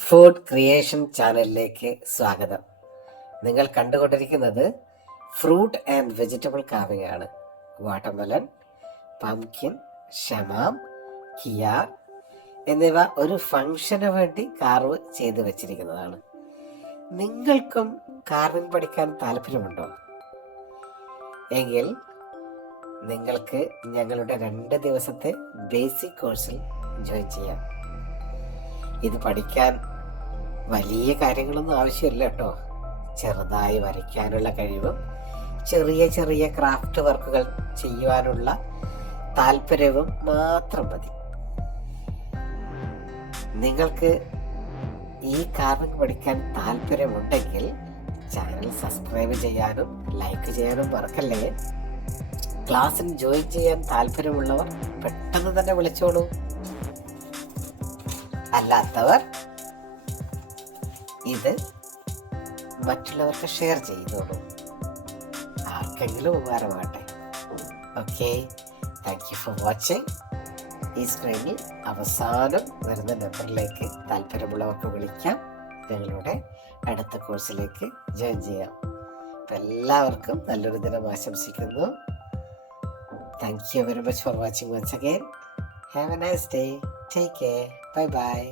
Food creation ചാനലിലേക്ക് സ്വാഗതം. നിങ്ങൾ കണ്ടുകൊണ്ടിരിക്കുന്നത് ഫ്രൂട്ട് ആൻഡ് വെജിറ്റബിൾ കാർവിംഗ് ആണ്. വാട്ടർമെലൺ, പംകിൻ, ഷമാം, കിയാർ എന്നിവ ഒരു ഫംഗ്ഷന് വേണ്ടി കാർവ് ചെയ്ത് വെച്ചിരിക്കുന്നതാണ്. നിങ്ങൾക്കും കാർവിംഗ് പഠിക്കാൻ താല്പര്യമുണ്ടോ? എങ്കിൽ നിങ്ങൾക്ക് ഞങ്ങളുടെ 2 ദിവസത്തെ ബേസിക് കോഴ്സിൽ ജോയിൻ ചെയ്യാം. ഇത് പഠിക്കാൻ വലിയ കാര്യങ്ങളൊന്നും ആവശ്യമില്ല കേട്ടോ. ചെറുതായി വരയ്ക്കാനുള്ള കഴിവും ചെറിയ ചെറിയ ക്രാഫ്റ്റ് വർക്കുകൾ ചെയ്യുവാനുള്ള താല്പര്യവും മാത്രം മതി. നിങ്ങൾക്ക് ഈ കാർവിംഗ് പഠിക്കാൻ താല്പര്യമുണ്ടെങ്കിൽ ചാനൽ സബ്സ്ക്രൈബ് ചെയ്യാനും ലൈക്ക് ചെയ്യാനും മറക്കല്ലേ. ക്ലാസ്സിന് ജോയിൻ ചെയ്യാൻ താല്പര്യമുള്ളവർ പെട്ടെന്ന് തന്നെ വിളിച്ചോളൂ. അല്ലാത്തവർ ഇത് മറ്റുള്ളവർക്ക് ഷെയർ ചെയ്തോളൂ. ആർക്കെങ്കിലും ഉപകാരമാകട്ടെ. Okay, thank you for watching. ഈ സ്ക്രീനിൽ അവസാനം വരുന്ന നമ്പറിലേക്ക് താല്പര്യമുള്ളവർക്ക് വിളിക്കാം. ഞങ്ങളുടെ അടുത്ത കോഴ്സിലേക്ക് ജോയിൻ ചെയ്യാം. അപ്പം എല്ലാവർക്കും നല്ലൊരു ദിനം ആശംസിക്കുന്നു. Thank you very much for watching once again. Have a nice day. Take care. Bye bye.